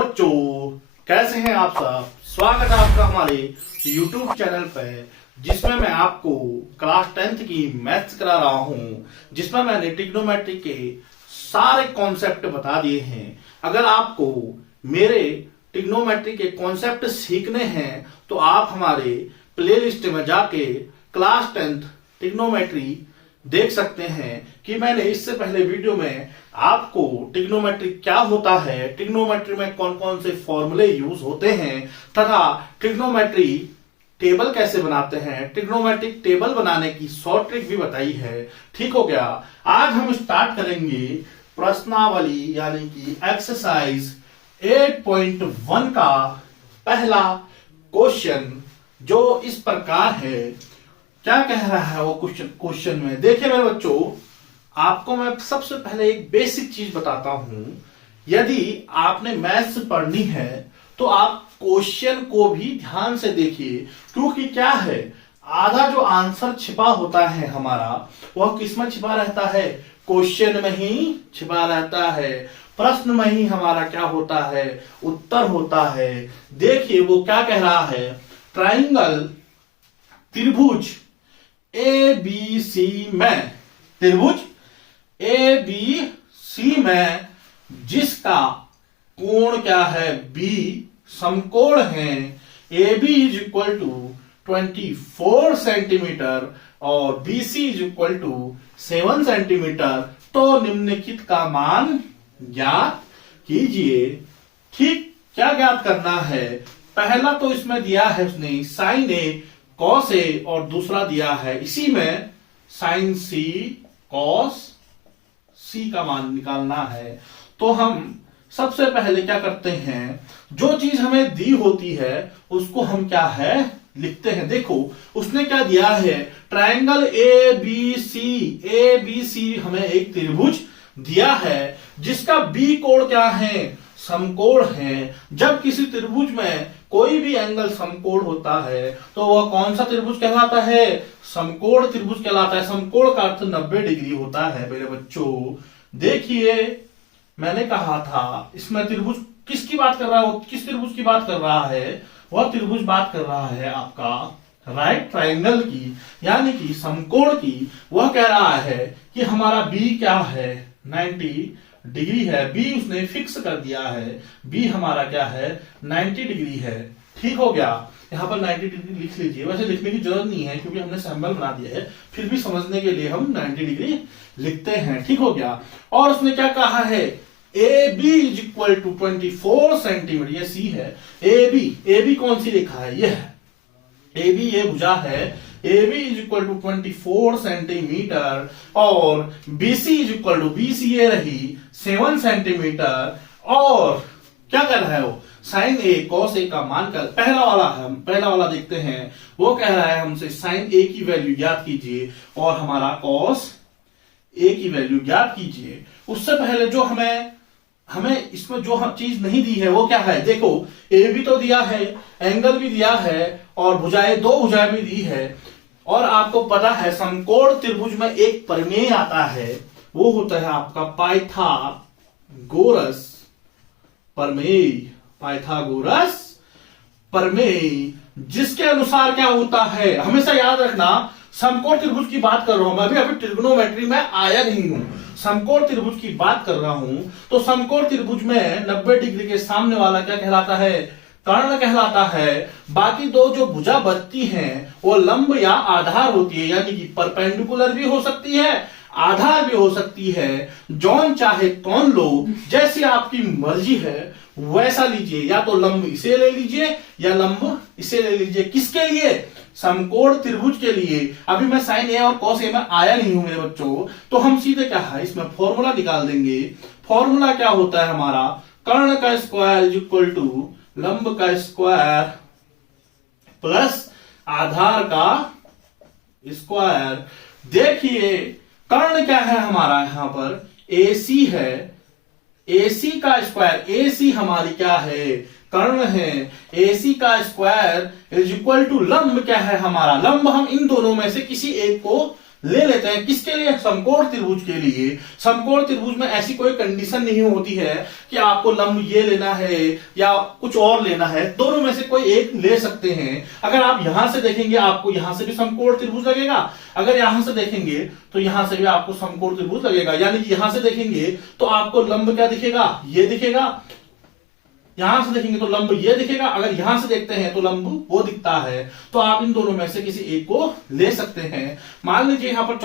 बच्चों, कैसे हैं आप सब। स्वागत है आपका हमारे YouTube चैनल पर, जिसमें मैं आपको क्लास 10th की मैथ्स करा रहा हूं, जिसमें मैंने ट्रिग्नोमेट्री के सारे कॉन्सेप्ट बता दिए हैं। अगर आपको मेरे ट्रिग्नोमेट्री के कॉन्सेप्ट सीखने हैं तो आप हमारे प्लेलिस्ट में जाके क्लास 10th ट्रिग्नोमेट्री देख सकते हैं कि मैंने इससे पहले वीडियो में आपको ट्रिग्नोमेट्री क्या होता है, ट्रिग्नोमेट्री में कौन कौन से फॉर्मूले यूज होते हैं तथा ट्रिग्नोमेट्री टेबल कैसे बनाते हैं, ट्रिग्नोमेट्रिक टेबल बनाने की शॉर्ट ट्रिक भी बताई है। ठीक हो गया। आज हम स्टार्ट करेंगे प्रश्नावली यानी कि एक्सरसाइज 8.1 का पहला क्वेश्चन, जो इस प्रकार है। क्या कह रहा है वो क्वेश्चन में देखिए मेरे बच्चों, आपको मैं सबसे पहले एक बेसिक चीज बताता हूं। यदि आपने मैथ्स पढ़नी है तो आप क्वेश्चन को भी ध्यान से देखिए, क्योंकि क्या है, आधा जो आंसर छिपा होता है हमारा, वह किसमें छिपा रहता है? क्वेश्चन में ही छिपा रहता है। प्रश्न में ही हमारा क्या होता है? उत्तर होता है। देखिए वो क्या कह रहा है, ट्राइंगल त्रिभुज ABC में, त्रिभुज ABC में जिसका कोण क्या है? B, समकोण है। AB is equal to 24 centimetre और BC is equal to 7 centimetre. तो निम्नलिखित का मान ज्ञात कीजिए। ठीक, क्या ज्ञात करना है? पहला तो इसमें दिया है उसने साइन A कॉस A, और दूसरा दिया है इसी में साइन C कॉस C का मान निकालना है। तो हम सबसे पहले क्या करते हैं, जो चीज हमें दी होती है उसको हम क्या है लिखते हैं। देखो उसने क्या दिया है, ट्रायंगल ABC हमें एक त्रिभुज दिया है जिसका B कोण क्या है? समकोण है। जब किसी त्रिभुज में कोई भी एंगल समकोण होता है तो वह कौन सा त्रिभुज कहलाता है? समकोण त्रिभुज कहलाता है। समकोण का अर्थ 90 डिग्री होता है मेरे बच्चों। देखिए मैंने कहा था इसमें त्रिभुज किसकी बात कर रहा है, किस त्रिभुज की बात कर रहा है? वह त्रिभुज बात कर रहा है आपका राइट ट्रायंगल की, यानी कि समकोण की। वह कह रहा है कि हमारा बी क्या है? 90 डिग्री है। बी उसने फिक्स कर दिया है। बी हमारा क्या है? 90 डिग्री है। ठीक हो गया। यहाँ पर 90 डिग्री लिख लीजिए। वैसे लिखने की जरूरत नहीं है क्योंकि हमने सैंपल बना दिया है, फिर भी समझने के लिए हम 90 डिग्री लिखते हैं। ठीक हो गया। और उसने क्या कहा है, AB is equal to 24 centimetre. ये सी है। AB कौन सी लिखा है? यह AB ये भुजा है। AB is equal to 24 centimetre और BC is equal to, BC ये रही 7 सेंटीमीटर। और क्या कर रहा है वो, साइन A कॉस A का मान कर, पहला वाला देखते हैं। वो कह रहा है हमसे साइन A की वैल्यू ज्ञात कीजिए और हमारा कॉस A की वैल्यू ज्ञात कीजिए। उससे पहले जो हमें इसमें जो चीज नहीं दी है वो क्या है? देखो AB तो दिया है, एंगल भी दिया है और भुजाएं, दो भुजाएं भी दी है। और आपको पता है समकोण त्रिभुज में एक प्रमेय आता है, वो होता है आपका पाइथागोरस प्रमेय, जिसके अनुसार क्या होता है, हमेशा याद रखना, समकोण त्रिभुज की बात कर रहा हूं मैं अभी ट्रिग्नोमेट्री में आया नहीं हूं, समकोण त्रिभुज की बात कर रहा हूं। तो समकोण त्रिभुज में 90 डिग्री के सामने वाला क्या कहलाता है? कर्ण कहलाता है। बाकी दो जो भुजा बचती हैं वो लंब या आधार होती है, यानी कि परपेंडिकुलर भी हो सकती है, आधार भी हो सकती है। जौन चाहे तौन लो, जैसी आपकी मर्जी है वैसा लीजिए। या तो लंब इसे ले लीजिए या लंब इसे ले लीजिए। किसके लिए? समकोण त्रिभुज के लिए। अभी मैं साइन A और कॉस A में आया नहीं हूं मेरे बच्चों, तो हम सीधे क्या है इसमें फॉर्मूला निकाल देंगे। फॉर्मूला क्या होता है हमारा? कर्ण का स्क्वायर इज इक्वल टू लंब का स्क्वायर प्लस आधार का स्क्वायर। देखिए कर्ण क्या है हमारा, यहां पर AC है, AC का स्क्वायर, AC हमारी क्या है? कर्ण है। AC का स्क्वायर इज इक्वल टू लंब क्या है हमारा? लंब हम इन दोनों में से किसी एक को ले लेते हैं। किसके लिए? समकोण त्रिभुज के लिए। समकोण त्रिभुज में ऐसी कोई कंडीशन नहीं होती है कि आपको लंब ये लेना है या कुछ और लेना है, दोनों में से कोई एक ले सकते हैं। अगर आप यहां से देखेंगे आपको यहां से भी समकोण त्रिभुज लगेगा, अगर यहां से देखेंगे तो यहां से भी आपको समकोण त्रिभुज लगेगा। यानी कि यहां से देखेंगे तो आपको लंब क्या दिखेगा? ये दिखेगा। यहां से देखेंगे तो लंब ये दिखेगा, अगर यहां से देखते हैं तो लंब वो दिखता है। तो आप इन दोनों में से किसी एक को ले सकते हैं। मान लीजिए यहां पर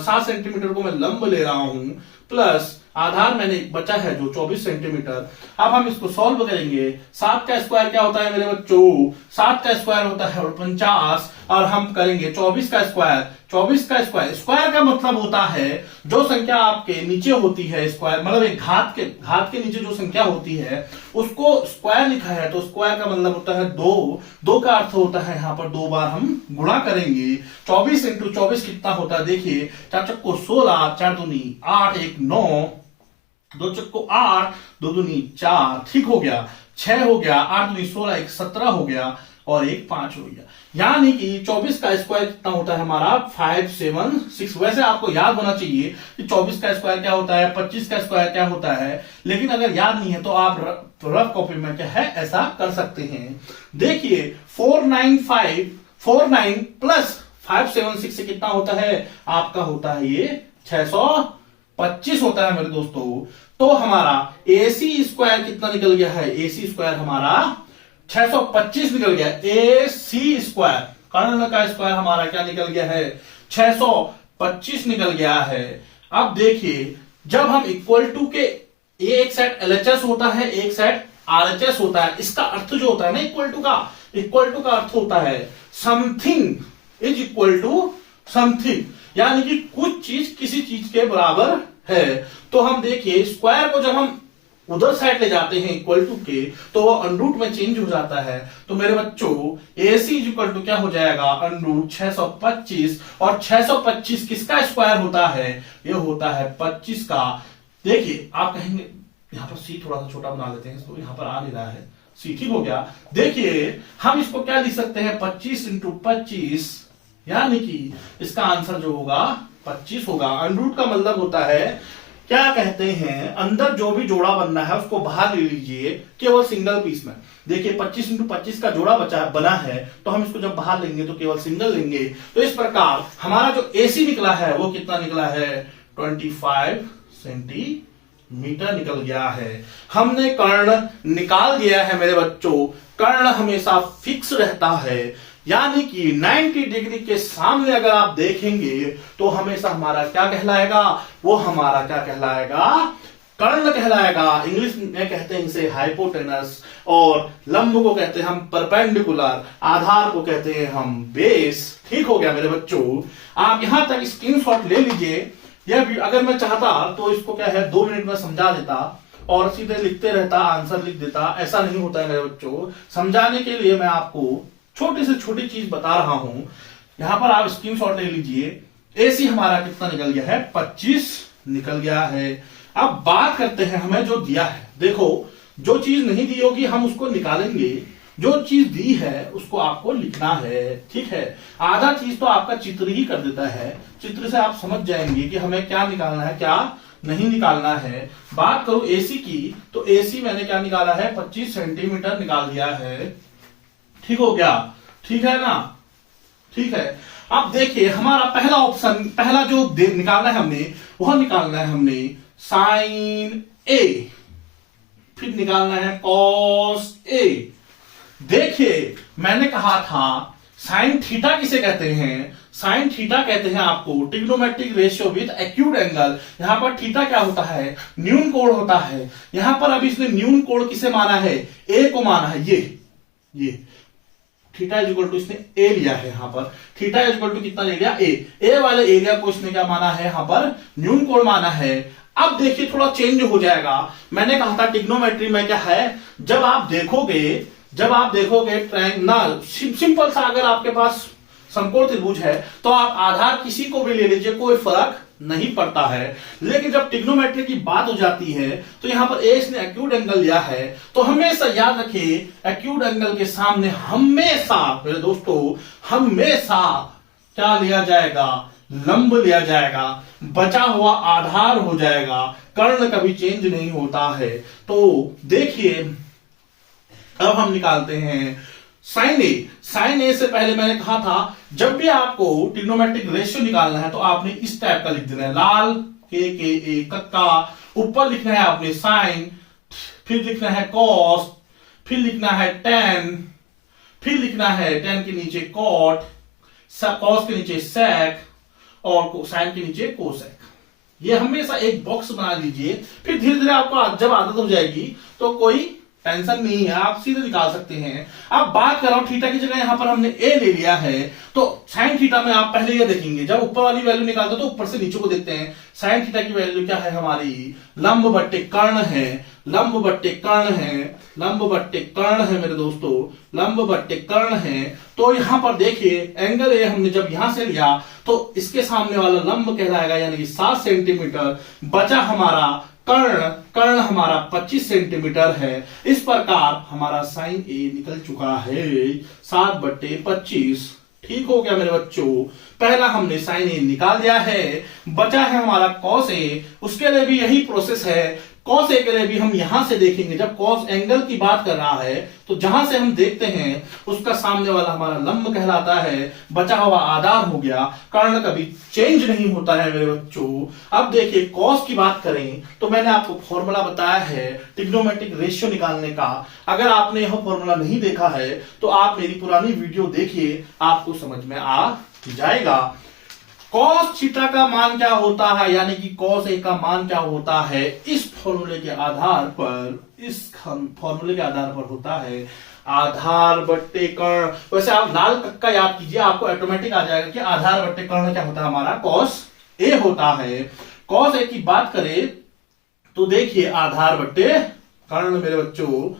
7 सेंटीमीटर को मैं लंब ले रहा हूं, प्लस आधार मैंने बचा है जो 24 सेंटीमीटर। अब हम इसको सॉल्व करेंगे। 7 का स्क्वायर क्या होता है मेरे बच्चों? 7 का स्क्वायर होता है 49, और हम करेंगे 24 का स्क्वायर। 24 का स्क्वायर, स्क्वायर का मतलब होता है जो संख्या आपके नीचे होती है, स्क्वायर मतलब एक घात के नीचे जो संख्या होती है उसको स्क्वायर लिखा है, तो स्क्वायर का मतलब होता है 2। 2 का अर्थ होता है यहाँ पर 2 बार हम गुणा करेंगे। 24 इंटू 24 कितना होता है? देखिए 4 चक्को 16, 4 दूनी 8, 1 9, 2 चक्को 8, 2 दूनी 4, ठीक हो गया। 6 हो गया, 8 दूनी 16, 1 17 हो गया, और 1 5 हो गया। यानी कि 24 का स्क्वायर कितना होता है हमारा? 576। वैसे आपको याद होना चाहिए कि 24 का स्क्वायर क्या होता है, 25 का स्क्वायर क्या होता है, लेकिन अगर याद नहीं है तो आप रफ कॉपी में क्या है ऐसा कर सकते हैं। देखिए 49 प्लस 576 से कितना होता है? आपका होता है ये 625 होता है मेरे दोस्तों। तो हमारा AC स्क्वायर कितना निकल गया है? AC स्क्वायर हमारा 625 निकल गया। AC स्क्वायर, कर्ण का स्क्वायर हमारा क्या निकल गया है? 625 निकल गया है। अब देखिए जब हम इक्वल टू के, ये एक सेट LHS होता है, एक सेट RHS होता है। इसका अर्थ जो होता है ना इक्वल टू का अर्थ होता है something is equal to something, यानी कि कुछ चीज किसी चीज के बराबर है। तो हम देखिए स्क्वायर को जब हम उधर साइड ले जाते हैं इक्वल टू के, तो वो अंडरूट में चेंज हो जाता है। तो मेरे बच्चों AC इज इक्वल टू क्या हो जाएगा? अंडरूट 625, और 625 किसका स्क्वायर होता है? ये होता है 25 का। देखिए आप कहेंगे यहां पर C थोड़ा सा छोटा बना लेते हैं इसको, यहां पर आ नहीं रहा है C, ठीक हो गया। देखिए हम इसको क्या लिख सकते हैं? 25 इंटू 25, यानी कि इसका आंसर जो होगा 25 होगा। अंडरूट का मतलब होता है, क्या कहते हैं, अंदर जो भी जोड़ा बनना है उसको बाहर ले लीजिए केवल सिंगल पीस में। देखिए 25 इंटू 25 का जोड़ा बना है, तो हम इसको जब बाहर लेंगे तो केवल सिंगल लेंगे। तो इस प्रकार हमारा जो AC निकला है वो कितना निकला है? 25 सेंटीमीटर निकल गया है। हमने कर्ण निकाल दिया है मेरे बच्चों। कर्ण हमेशा फिक्स रहता है, यानी कि 90 डिग्री के सामने अगर आप देखेंगे तो हमेशा हमारा क्या कहलाएगा? वो हमारा क्या कहलाएगा? कर्ण कहलाएगा। इंग्लिश में कहते हैं इसे हाइपोटेनस, और लंब को कहते हैं हम परपेंडिकुलर, आधार को कहते हैं हम बेस। ठीक हो गया मेरे बच्चों। आप यहां तक स्क्रीनशॉट ले लीजिए। यह अगर मैं चाहता तो इसको क्या है 2 मिनट में समझा देता और सीधे लिखते रहता, आंसर लिख देता। ऐसा नहीं होता है मेरे बच्चों। समझाने के लिए मैं आपको छोटी से छोटी चीज बता रहा हूं। यहां पर आप स्क्रीनशॉट ले लीजिए। AC हमारा कितना निकल गया है? 25 निकल गया है। अब बात करते हैं हमें जो दिया है। देखो जो चीज नहीं दी होगी हम उसको निकालेंगे, जो चीज दी है उसको आपको लिखना है, ठीक है। आधा चीज तो आपका चित्र ही कर देता है। चित्र से आप समझ जाएंगे कि हमें क्या निकालना है क्या नहीं निकालना है। बात करूं AC की, तो AC मैंने क्या निकाला है? 25 सेंटीमीटर निकाल दिया है। ठीक हो गया, ठीक है ना? ठीक है। अब देखिए हमारा पहला ऑप्शन, पहला जो निकालना है हमने, वह निकालना है हमने साइन A, फिर निकालना है कॉस A। देखिए मैंने कहा था साइन थीटा किसे कहते हैं? साइन थीटा कहते हैं आपको trigonometric ratio with acute angle. यहां पर थीटा क्या होता है? न्यून कोण होता है। यहां पर अभी इसने न्यून कोण किसे माना है? A को माना है। ये थीटा इज इक्वल टू इसने A लिया है। यहां पर थीटा इज इक्वल टू कितना ले लिया? A वाले एरिया को इसने क्या माना है? यहां पर न्यून कोण माना है। अब देखिए थोड़ा चेंज हो जाएगा। मैंने कहा था ट्रिग्नोमेट्री में क्या है, जब आप देखोगे ट्रायंगल, सिंपल सा अगर आपके पास समकोण त्रिभुज है तो आप आधार किसी को भी ले लीजिए, कोई फर्क नहीं पड़ता है। लेकिन जब ट्रिग्नोमेट्री की बात हो जाती है तो यहां पर एस ने एक्यूट एंगल लिया है, तो हमेशा याद रखिए एक्यूट एंगल के सामने हमेशा मेरे दोस्तों हमेशा क्या लिया जाएगा? लंब लिया जाएगा, बचा हुआ आधार हो जाएगा, कर्ण कभी चेंज नहीं होता है। तो देखिए अब हम निकालते हैं साइन ए। साइन ए से पहले मैंने कहा था जब भी आपको ट्रिग्नोमेट्रिक रेशियो निकालना है तो आपने इस टाइप का लिख देना है, लाल के ए कक्का, ऊपर लिखना है आपने साइन, फिर लिखना है कॉस, फिर लिखना है टेन, फिर लिखना है टेन के नीचे कॉट, कॉस के नीचे सेक और साइन के नीचे कोसेक। ये हमेशा एक बॉक्स बना लीजिए, फिर धीरे धीरे आपको जब आदत हो जाएगी तो कोई टेंशन नहीं है, आप सीधे निकाल सकते हैं। अब बात कर रहा हूं थीटा की जगह यहां पर हमने ए ले लिया है, तो साइन थीटा में आप पहले ये देखेंगे जब ऊपर वाली वैल्यू निकालते हैं तो ऊपर से नीचे को देखते हैं। साइन थीटा की वैल्यू क्या है हमारी, लंब बट्टे कर्ण है, लंब बट्टे कर्ण है, लंब बट्टे कर्ण है मेरे दोस्तों, लंब बट्टे कर्ण है। तो यहां पर देखिए एंगल ए हमने जब यहां से लिया तो इसके सामने वाला लंब कहलाएगा यानी कि 7 सेंटीमीटर, बचा हमारा कर्ण, कर्ण हमारा 25 सेंटीमीटर है। इस प्रकार हमारा साइन ए निकल चुका है 7/25। ठीक हो गया मेरे बच्चों, पहला हमने साइन ए निकाल दिया है, बचा है हमारा कॉस ए, उसके लिए भी यही प्रोसेस है। कॉस ए के लिए भी हम यहां से देखेंगे, जब कॉस एंगल की बात कर रहा है तो जहां से हम देखते हैं उसका सामने वाला हमारा लंब कहलाता है, बचा हुआ आधार हो गया, कर्ण कभी चेंज नहीं होता है मेरे बच्चों। अब देखिए कॉस की बात करें तो मैंने आपको फॉर्मूला बताया है ट्रिग्नोमेट्रिक रेशियो निकालने का। अगर आपने यह फॉर्मूला नहीं देखा है तो आप मेरी पुरानी वीडियो देखिए, आपको समझ में आ जाएगा। कॉस थीटा का मान क्या होता है यानी कि कॉस ए का मान क्या होता है, इस फॉर्मूले के आधार पर, इस फॉर्मूले के आधार पर होता है आधार बट्टे कर्ण। वैसे आप लाल कक्का याद कीजिए, आपको ऑटोमेटिक आ जाएगा कि आधार बट्टे कर्ण क्या होता है, हमारा कॉस ए होता है। कॉस ए की बात करें तो देखिए आधार बट्टे कर्ण मेरे बच्चों।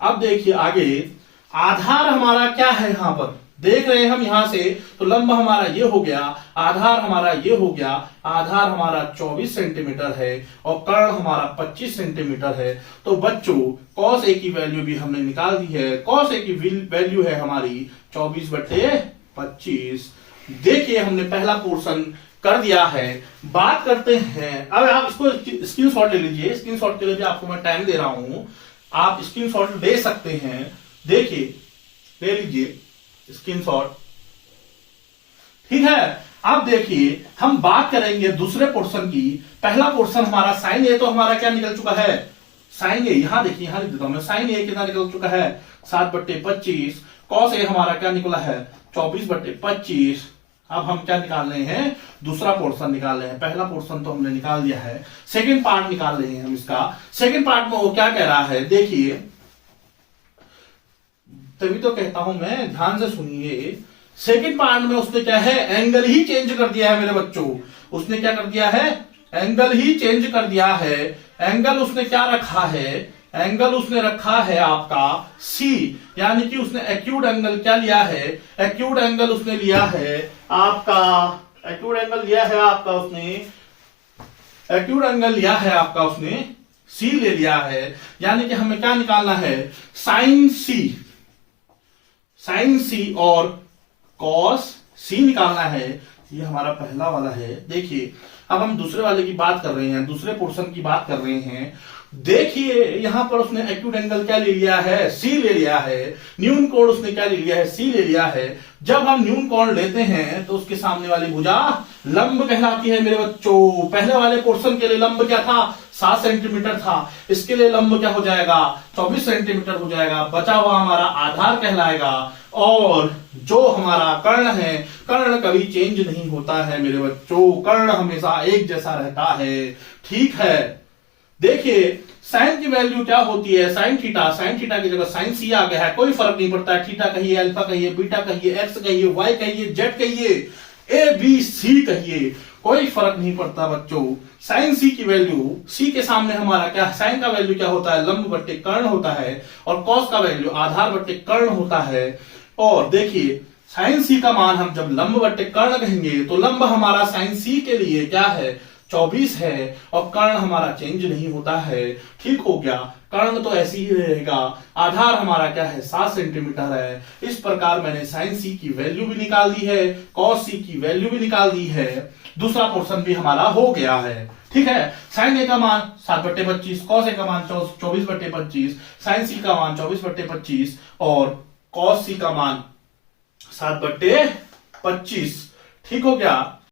अब देखिए आगे आधार हमारा क्या है, यहां पर देख रहे हैं हम यहां से तो लंब हमारा ये हो गया, आधार हमारा ये हो गया, आधार हमारा 24 सेंटीमीटर है और कर्ण हमारा 25 सेंटीमीटर है। तो बच्चों कॉस ए की वैल्यू भी हमने निकाल दी है, कॉस ए की वैल्यू है हमारी 24/25। देखिए हमने पहला पोर्शन कर दिया है। बात करते हैं, अब आप इसको स्क्रीनशॉट ले लीजिए, स्क्रीनशॉट के लिए भी आपको मैं टाइम दे रहा हूं, आप स्क्रीनशॉट ले सकते हैं। देखिए ले लीजिए स्क्रीनशॉट, ठीक है। अब देखिए हम बात करेंगे दूसरे पोर्शन की। पहला पोर्शन हमारा साइन ए, तो हमारा क्या निकल चुका है, साइन ए, यहां देखिए यहां लिख देता हूं मैं, साइन ए कितना निकल चुका है 7/25। कॉस ए हमारा क्या निकला है 24/25। अब हम क्या निकाल रहे हैं, दूसरा पोर्शन निकाल रहे हैं। पहला पोर्शन तो हमने निकाल दिया है, सेकेंड पार्ट निकाल रहे हैं हम इसका। सेकेंड पार्ट में वो क्या कह रहा है देखिए, तभी तो कहता हूं मैं, ध्यान से सुनिए। सेकंड पार्ट में उसने क्या है, एंगल ही चेंज कर दिया है मेरे बच्चों। उसने क्या कर दिया है, एंगल ही चेंज कर दिया है। एंगल उसने क्या रखा है, एंगल उसने रखा है आपका सी, यानी कि उसने एक्यूट एंगल क्या लिया है, एक्यूट एंगल उसने लिया है आपका, एक्यूट एंगल लिया है आपका उसने, एक्यूट एंगल लिया है आपका उसने सी ले लिया है। यानी कि हमें क्या निकालना है, साइन सी, साइन सी और कॉस सी निकालना है। ये हमारा पहला वाला है। देखिए अब हम दूसरे वाले की बात कर रहे हैं, दूसरे पोर्शन की बात कर रहे हैं। देखिए यहां पर उसने एक्यूट एंगल क्या ले लिया है, सी ले लिया है। न्यून कोण उसने क्या ले लिया है, सी ले लिया है। जब हम न्यून कोण लेते हैं तो उसके सामने वाली भुजा लंब कहलाती है मेरे बच्चों। पहले वाले पोर्शन के लिए लंब क्या था, 7 सेंटीमीटर था, इसके लिए लंब क्या हो जाएगा 24 सेंटीमीटर हो जाएगा। बचा हुआ हमारा आधार कहलाएगा। और जो हमारा कर्ण है, कर्ण कभी चेंज नहीं होता है मेरे बच्चों, कर्ण हमेशा एक जैसा रहता है, ठीक है। देखिए साइन की वैल्यू क्या होती है, साइन थीटा, साइन थीटा की जगह साइन सी आ गया है, कोई फर्क नहीं पड़ता है। थीटा कहिए, अल्फा कहिए, बीटा कहिए, एक्स कहिए, वाई कहिए, जेड कहिए, ए बी सी कहिए, कोई फर्क नहीं पड़ता बच्चों। साइन सी की वैल्यू, सी के सामने हमारा क्या, साइन का वैल्यू क्या होता है, लंब बट्टे कर्ण होता है, और कॉस का वैल्यू आधार बट्टे कर्ण होता है। और देखिए साइन सी का मान हम जब लंब बट्टे कर्ण कहेंगे तो लंब हमारा साइन सी के लिए क्या है 24 है और कर्ण हमारा चेंज नहीं होता है। ठीक हो गया, कर्ण तो ऐसे ही रहेगा। आधार हमारा क्या है, 7 सेंटीमीटर है। इस प्रकार मैंने साइन सी की वैल्यू भी निकाल दी है, कॉस सी की वैल्यू भी निकाल दी है। दूसरा पोर्शन भी हमारा हो गया है। ठीक है, साइन ए का मान 7/25, कॉस ए का मान 24/25, साइन सी का मान 24/25 और कॉस सी का मान 7/25। ठीक हो गया।